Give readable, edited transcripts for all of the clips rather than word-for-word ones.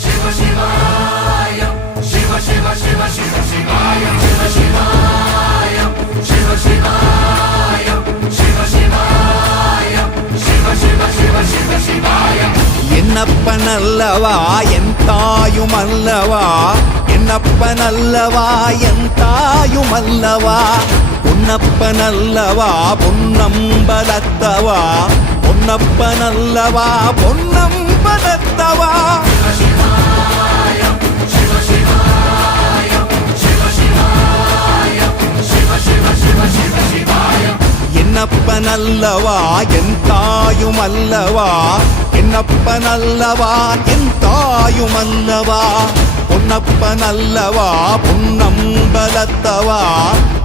Shiva Shivaya, Shiva Shiva Shiva Shiva Shivaya, Shiva Shivaya, Shiva Shivaya, Shiva Shivaya, Shiva Shiva Shiva Shiva Shivaya. என்னப்பனல்லவா என் தாயுமல்லவா, என்னப்பனல்லவா என் தாயுமல்லவா, பொன்னப்பனல்லவா பொன்னம்பலத்தவா, பொன்னப்பனல்லவா பொன்னம்பலத்தவா. என்னப்பனல்லவா என் தாயுமல்லவா, என்னப்பனல்லவா என் தாயுமல்லவா, பொன்னப்பனல்லவா பொன்னம்பலத்தவா,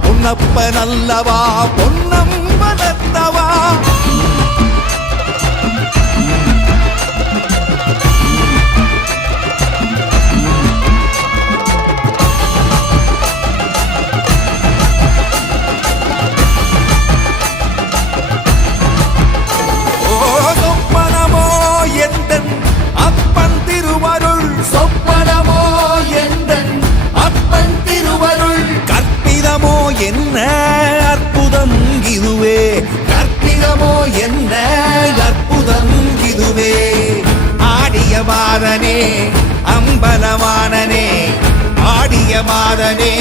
பொன்னப்பனல்லவா பொன்னம்பலத்தவா. என்ன அற்புதம் இதுவே, கற்பிதமோ என்ன அற்புதம் இதுவே. ஆடிய மாதனே அம்பலவானனே, ஆடிய மாதனே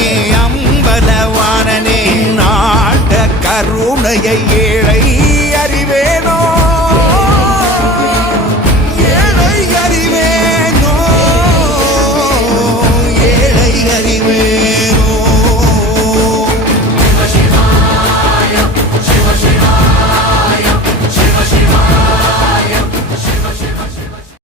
அம்பலவானனே, நாட கருணையை ஏழை அறிவே.